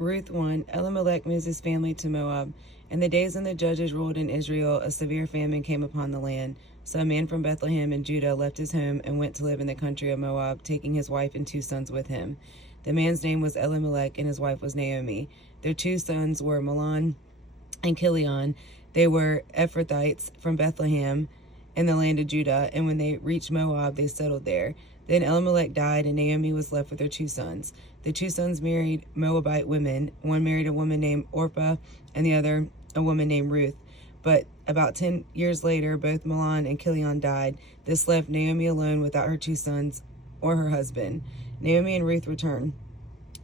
Ruth 1. Elimelech moves his family to Moab. In the days when the judges ruled in Israel, a severe famine came upon the land. So a man from Bethlehem in Judah left his home and went to live in the country of Moab, taking his wife and 2 sons with him. The man's name was Elimelech, and his wife was Naomi. Their 2 sons were Mahlon and Chilion. They were Ephrathites from Bethlehem in the land of Judah, and when they reached Moab, they settled there. Then Elimelech died, and Naomi was left with her 2 sons. The 2 sons married Moabite women. One married a woman named Orpah, and the other a woman named Ruth. But about 10 years later, both Mahlon and Chilion died. This left Naomi alone without her 2 sons or her husband. Naomi and Ruth returned.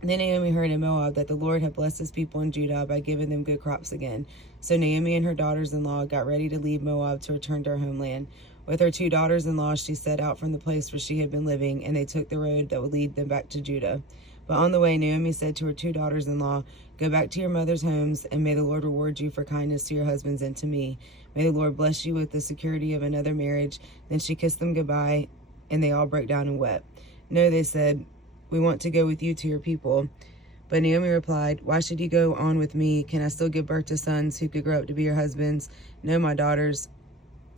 Then Naomi heard in Moab that the Lord had blessed his people in Judah by giving them good crops again. So Naomi and her daughters-in-law got ready to leave Moab to return to her homeland. With her 2 daughters-in-law, she set out from the place where she had been living, and they took the road that would lead them back to Judah. But on the way, Naomi said to her 2 daughters-in-law, "Go back to your mother's homes, and may the Lord reward you for kindness to your husbands and to me. May the Lord bless you with the security of another marriage." Then she kissed them goodbye, and they all broke down and wept. "No," they said, "we want to go with you to your people." But Naomi replied, "Why should you go on with me? Can I still give birth to sons who could grow up to be your husbands? No, my daughters,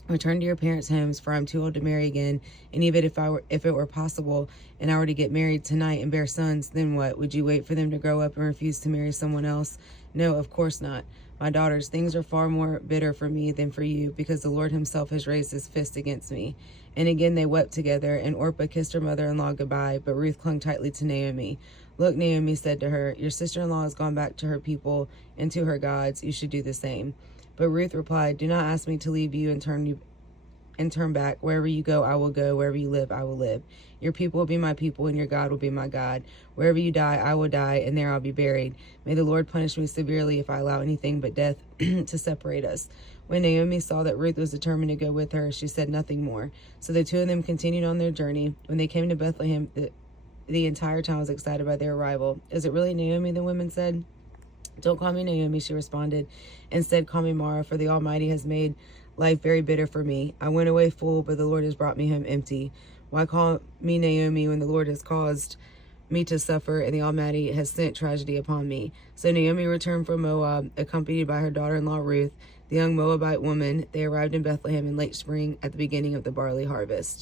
return to your parents' homes, for I'm too old to marry again. And even if it were possible, and I were to get married tonight and bear sons, then what? Would you wait for them to grow up and refuse to marry someone else? No, of course not. My daughters, things are far more bitter for me than for you, because the Lord himself has raised his fist against me." And again they wept together, and Orpah kissed her mother-in-law goodbye, but Ruth clung tightly to Naomi. "Look," Naomi said to her, "your sister-in-law has gone back to her people and to her gods. You should do the same." But Ruth replied, "Do not ask me to leave you and turn back. Wherever you go, I will go. Wherever you live, I will live. Your people will be my people, and your God will be my God. Wherever you die, I will die, and there I'll be buried. May the Lord punish me severely if I allow anything but death to separate us." When Naomi saw that Ruth was determined to go with her, she said nothing more. So the 2 of them continued on their journey. When they came to Bethlehem, the entire town was excited by their arrival. "Is it really Naomi?" the women said. "Don't call me Naomi," she responded. "Instead, call me Mara, for the Almighty has made life very bitter for me. I went away full, but the Lord has brought me home empty. Why call me Naomi when the Lord has caused me to suffer, and the Almighty has sent tragedy upon me?" So Naomi returned from Moab, accompanied by her daughter-in-law Ruth, the young Moabite woman. They arrived in Bethlehem in late spring at the beginning of the barley harvest.